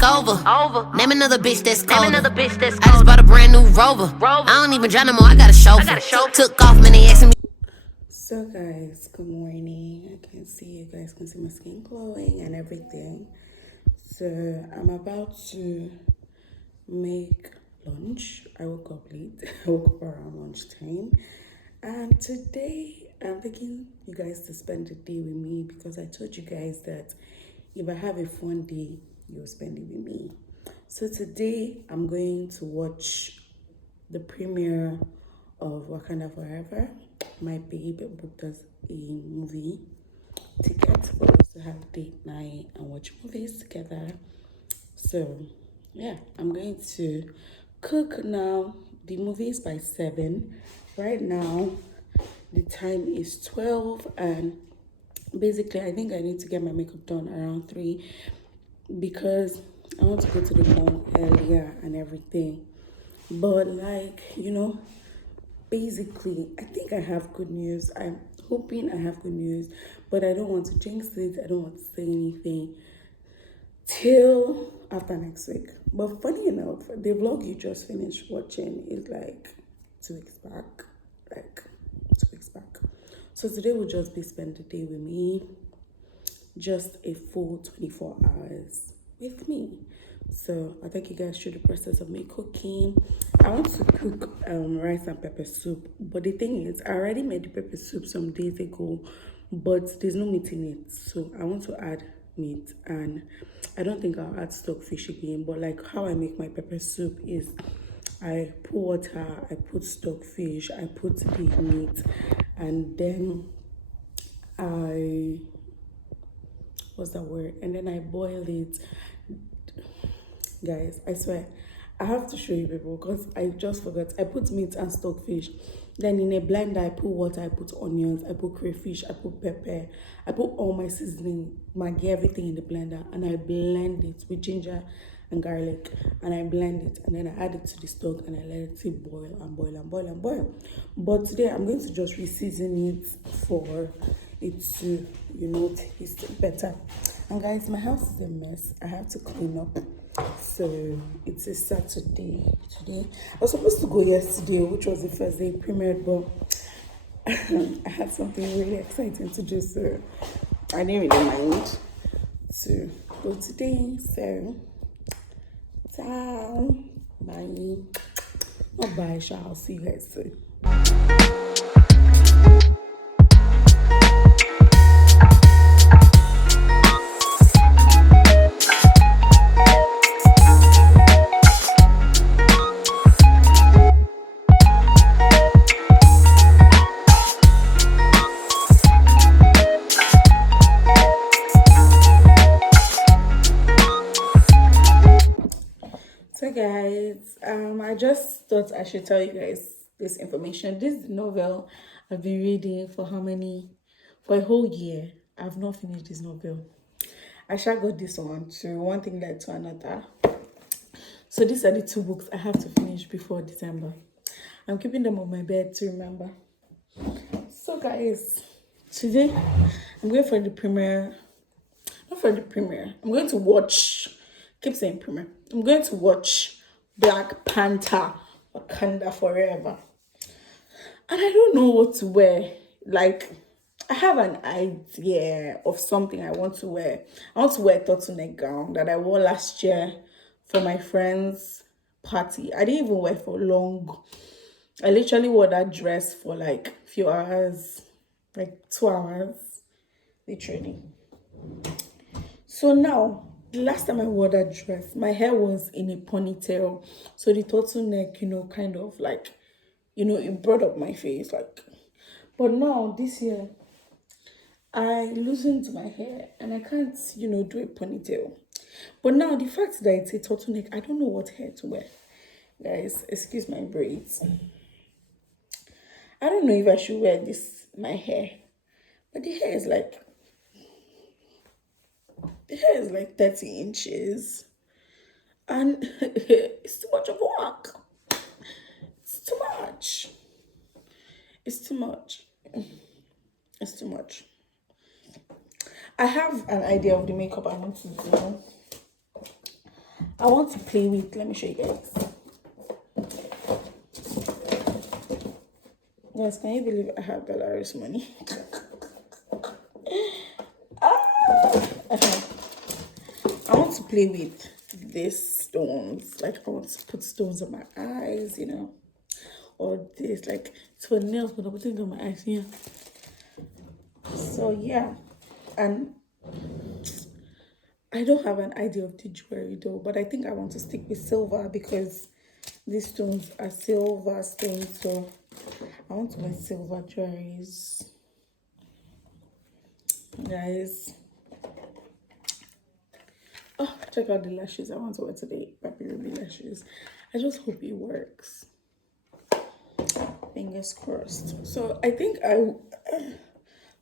take over. Name another bitch that's colder. I just bought a brand new Rover. I don't even drive no more, I got a chauffeur. Took off, man, they asking me. So guys, good morning. I can see you guys can see my skin glowing and everything. So I'm about to make lunch. I woke up late. I woke up around lunchtime. And today I'm taking you guys to spend the day with me because I told you guys that if I have a fun day, you'll spend it with me. So today I'm going to watch the premiere of Wakanda Forever. My babe booked us a movie ticket for us to have date night and watch movies together. So yeah, I'm going to cook now. The movie is by 7. Right now, the time is 12, and basically I think I need to get my makeup done around 3 because I want to go to the mall earlier and everything. But basically, I think I have good news. I'm hoping I have good news, but I don't want to jinx it. I don't want to say anything till after next week. But funny enough, the vlog you just finished watching is like 2 weeks back. So today will just be spend the day with me. Just a full 24 hours with me. So I take you guys through the process of me cooking. I want to cook rice and pepper soup, but the thing is I already made the pepper soup some days ago, but there's no meat in it, so I want to add meat. And I don't think I'll add stockfish again, but like how I make my pepper soup is I put water, I put stockfish, I put the meat, and then and then I boil it. Guys, I swear I have to show you people because I just forgot. I put meat and stockfish, then in a blender I put water, I put onions, I put crayfish, I put pepper, I put all my seasoning, maggi, everything in the blender, and I blend it with ginger and garlic, and I blend it, and then I add it to the stock, and I let it boil and boil and boil and boil. But today I'm going to just re-season it for it to taste better. And guys, my house is a mess. I have to clean up. So it's a Saturday today. I was supposed to go yesterday, which was the first day it premiered, but I had something really exciting to do, so I didn't really mind to go today. So ciao, bye. Not bye, I'll see you guys soon. So guys, I just thought I should tell you guys this information. This novel I've been reading for a whole year. I've not finished this novel. I shall got this one thing led to another. So these are the 2 books I have to finish before December. I'm keeping them on my bed to remember. So guys, today I'm going for the premiere. Not for the premiere. I'm going to watch. Keep saying premiere. I'm going to watch Black Panther Wakanda Forever. And I don't know what to wear. Like, I have an idea of something I want to wear. I want to wear a turtleneck gown that I wore last year for my friend's party. I didn't even wear it for long. I literally wore that dress for like a few hours, like 2 hours, literally. So now, the last time I wore that dress, my hair was in a ponytail. So the turtleneck, kind of like, it brought up my face. But now, this year, I loosened my hair and I can't, do a ponytail. But now, the fact that it's a turtleneck, I don't know what hair to wear. Guys, excuse my braids. I don't know if I should wear my hair. But the hair is like 30 inches. And it's too much of work. It's too much. It's too much. I have an idea of the makeup I want to do. I want to play with. Let me show you guys. Guys, can you believe I have Belarus money? I want to play with these stones. Like, I want to put stones on my eyes, you know, or this, like, it's for nails, but I'm putting it on my eyes, yeah. So yeah, and I don't have an idea of the jewelry though, but I think I want to stick with silver because these stones are silver stones, so I want to wear silver jewelries, guys. Oh, check out the lashes I want to wear today. Papi Ruby lashes. I just hope it works. Fingers crossed. So I think I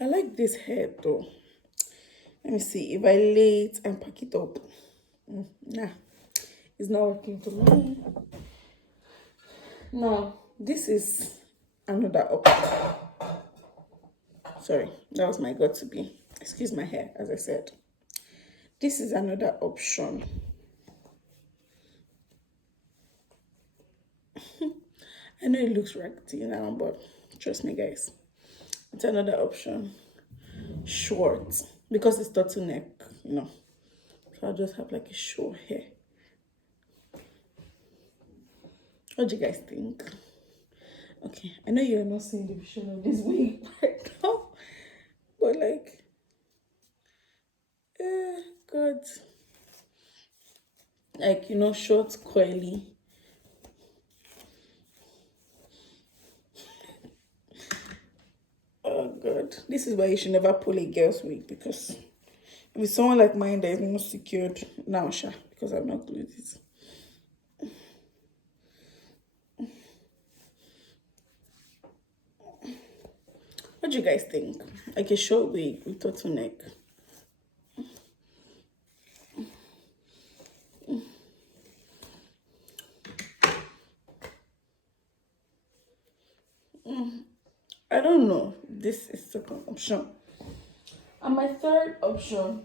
like this hair though. Let me see if I lay it and pack it up. Nah, it's not working for me. Now this is another option. Sorry, that was my got to be. Excuse my hair, as I said. This is another option. I know it looks raggedy now, but trust me, guys, it's another option. Short, because it's turtleneck, you know. So I'll just have like a short hair. What do you guys think? Okay, I know you're not seeing the vision of this wig right now, but like, God, like, you know, short, curly. Oh God, this is why you should never pull a girl's wig, because with someone like mine that is not secured now, Sha, because I've not glued it. What do you guys think? Like a short wig with turtleneck. I don't know. This is second option. And my third option,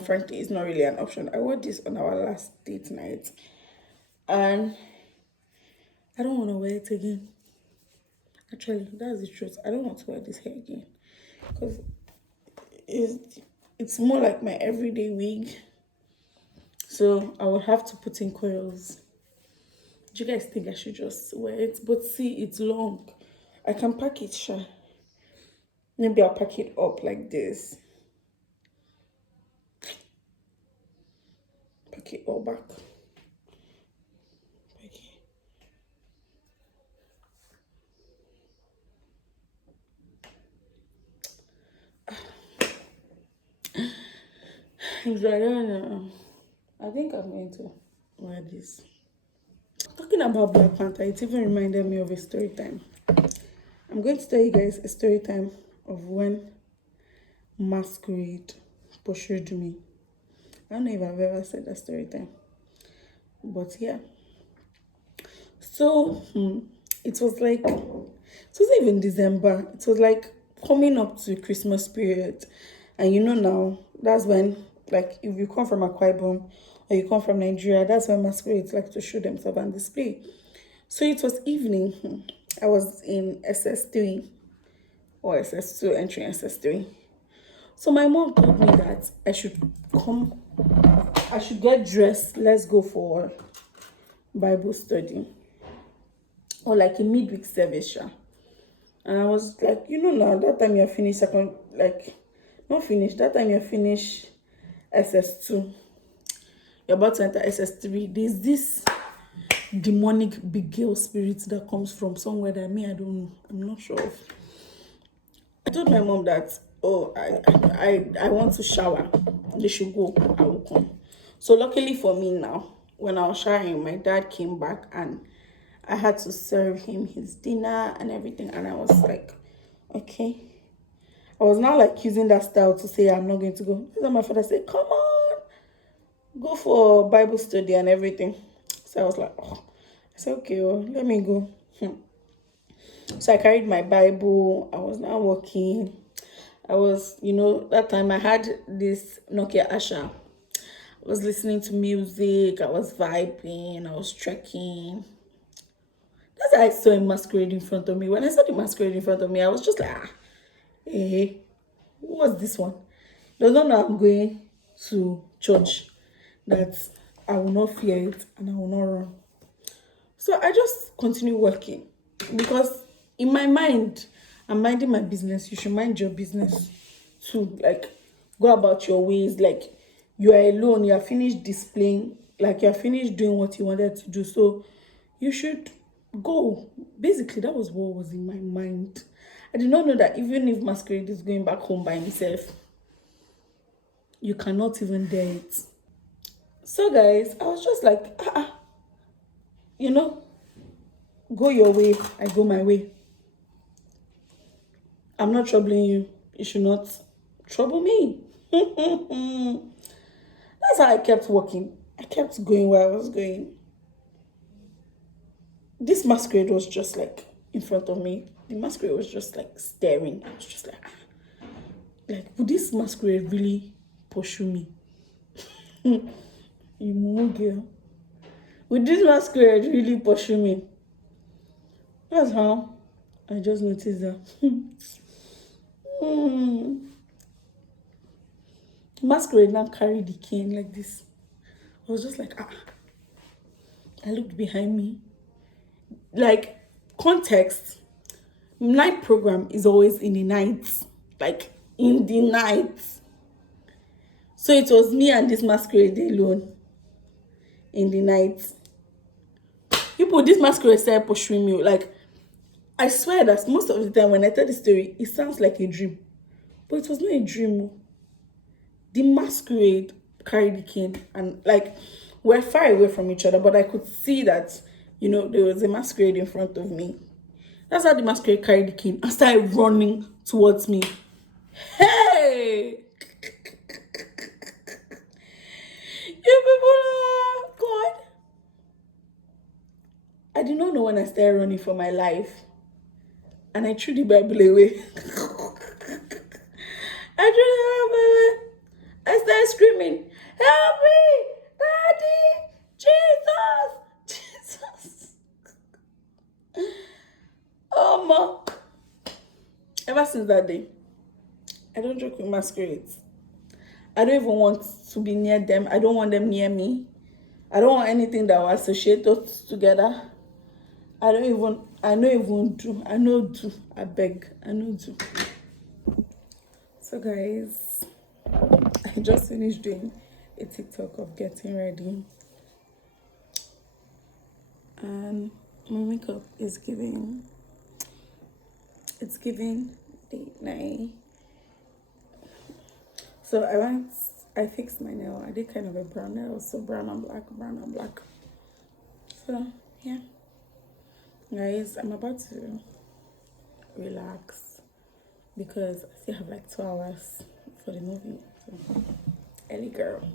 frankly, is not really an option. I wore this on our last date night, and I don't want to wear it again. Actually, that's the truth. I don't want to wear this hair again because it's more like my everyday wig. So I would have to put in coils. Do you guys think I should just wear it? But see, it's long. I can pack it, Sha. Maybe I'll pack it up like this. Pack it all back. I don't know. I think I'm going to wear this. Talking about Black Panther, it even reminded me of a story time. I'm going to tell you guys a story time of when masquerade pursued me. I don't know if I've ever said that story time, but yeah. So it was wasn't even December. It was like coming up to Christmas period, and you know now that's when, like, if you come from Akwa Ibom or you come from Nigeria, that's when masquerades like to show themselves and display. So it was evening. I was in SS3 or SS2, entering SS3. So my mom told me that I should get dressed. Let's go for Bible study or like a midweek service. Sha. And I was like, you know, now that time you're finished not finished. That time you're finished SS2. You're about to enter SS3. There's this demonic big girl spirit that comes from somewhere that I don't know. I'm not sure of. I told my mom that, oh, I want to shower. They should go. I will come. So luckily for me now, when I was showering, my dad came back and I had to serve him his dinner and everything. And I was like, okay. I was not like using that style to say I'm not going to go. So my father said, come on, go for Bible study and everything. So I was like, oh. I said, okay, well, let me go. So I carried my Bible. I was now walking. I was, that time I had this Nokia Asha was listening to music, I was vibing, I was trekking. That's how I saw a masquerade in front of me. When I saw the masquerade in front of me, I was just like, hey, what's this one? Does not know I'm going to church, that I will not fear it and I will not run. So I just continue working, because in my mind, I'm minding my business. You should mind your business too. Like, go about your ways. Like, you are alone. You are finished displaying. Like, you are finished doing what you wanted to do. So you should go. Basically, that was what was in my mind. I did not know that even if Masquerade is going back home by himself, you cannot even dare it. So guys, I was just like, you know, go your way, I go my way. I'm not troubling you. You should not trouble me. That's how I kept walking. I kept going where I was going. This masquerade was just like in front of me. The masquerade was just like staring. I was just like, would this masquerade really pursue me? You know, girl. Would this masquerade really pursue me? That's how I just noticed that. Masquerade now carried the cane like this. I was just like, I looked behind me. Like, context, night program is always in the night. Like, in the night. So it was me and this masquerade alone in the night. People, this masquerade started pursuing me. Like, I swear that most of the time when I tell the story, it sounds like a dream. But it was not a dream. The masquerade carried the cane, and like, we're far away from each other, but I could see that, you know, there was a masquerade in front of me. That's how the masquerade carried the cane and started running towards me. Hey! You people are God. I did not know when I started running for my life. And I threw the Bible away. I threw the Bible away. I started screaming, help me, Daddy, Jesus. Oh, ma. Ever since that day, I don't joke with masquerades. I don't even want to be near them. I don't want them near me. I don't want anything that will associate us together. I know do. I beg. I know do. So guys, I just finished doing a TikTok of getting ready. And my makeup is giving. It's giving date night. So I fixed my nail. I did kind of a brown nail. So brown and black. So yeah. Guys, I'm about to relax because I still have like 2 hours for the movie. So, early girl.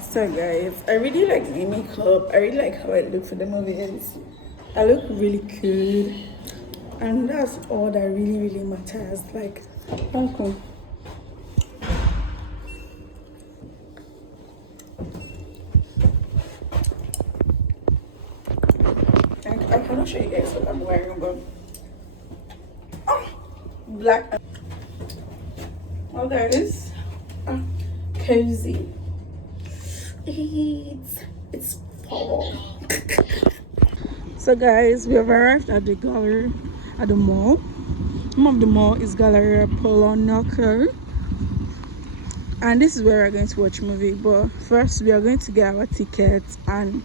So guys, I really like my makeup. I really like how I look for the movie. I look really cool, and that's all that really matters. Like, uncle. I cannot show you guys what I'm wearing, but black. Oh, guys, cozy. It's fall. So guys, we have arrived at the gallery at the mall. The name of the mall is Galleria Polonoco, and this is where we're going to watch movie. But first, we are going to get our tickets and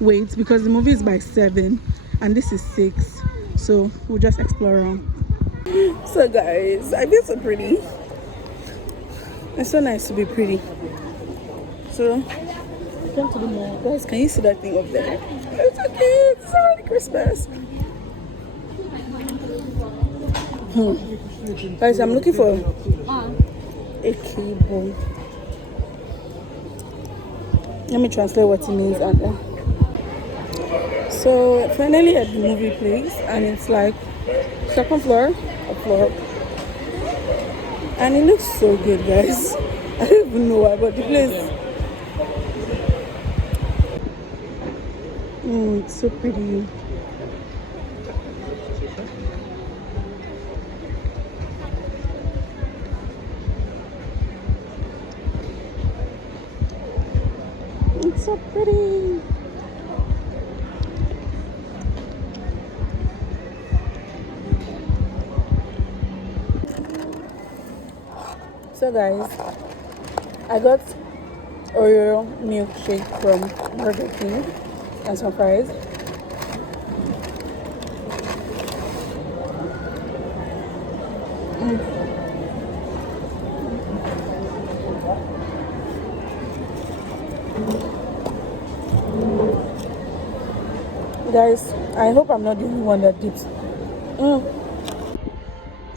wait, because the movie is by 7 and this is 6, so we'll just explore around. So guys, I feel so pretty. It's so nice to be pretty. So come to the mall. Guys, can you see that thing up there? It's okay, it's already Christmas. Guys, I'm looking for a cable. Let me translate what it means. So finally at the movie place, and it's like second floor, a floor, and it looks so good, guys. I don't even know why, but the place. It's so pretty. It's so pretty. So guys, I got Oreo milkshake from Burger King and some fries. Guys, I hope I'm not the only one that dips.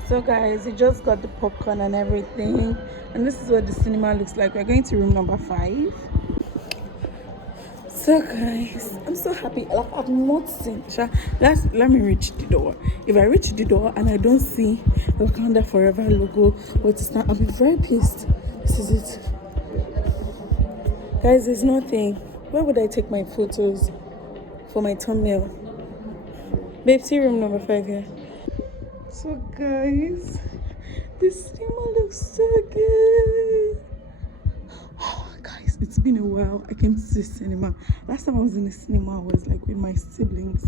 So guys, we just got the popcorn and everything, and this is what the cinema looks like. We're going to room number 5. So guys, I'm so happy. Like, I've not seen let me reach the door. If I reach the door and I don't see the Wakanda Forever logo, I'll be very pissed. This is it. Guys, there's nothing. Where would I take my photos for my thumbnail? Babe, see room number 5 here. So guys, this cinema looks so good. Oh guys, it's been a while. I came to the cinema. Last time I was in the cinema, I was like with my siblings.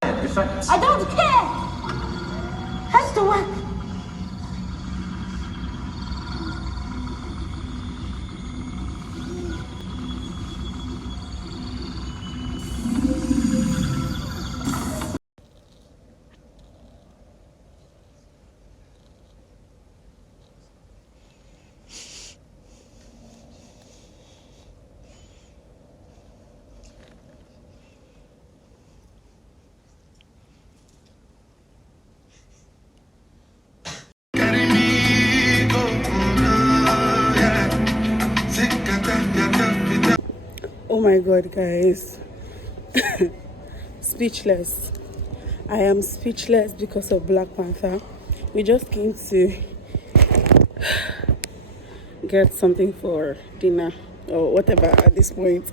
I don't care. Has to work. Oh my god, guys. Speechless. I am speechless because of Black Panther. We just came to get something for dinner or whatever at this point.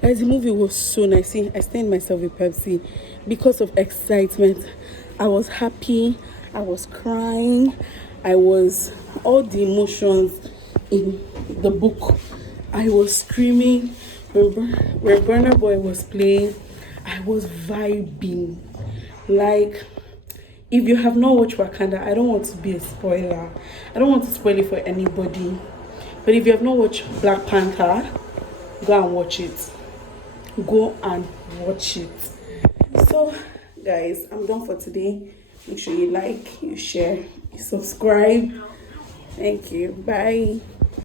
Guys, the movie was so nice. See, I stained myself with Pepsi because of excitement. I was happy, I was crying, I was all the emotions in the book. I was screaming when Burna Boy was playing. I was vibing. Like, if you have not watched Wakanda, I don't want to be a spoiler. I don't want to spoil it for anybody. But if you have not watched Black Panther, go and watch it. Go and watch it. So, guys, I'm done for today. Make sure you like, you share, you subscribe. Thank you. Bye.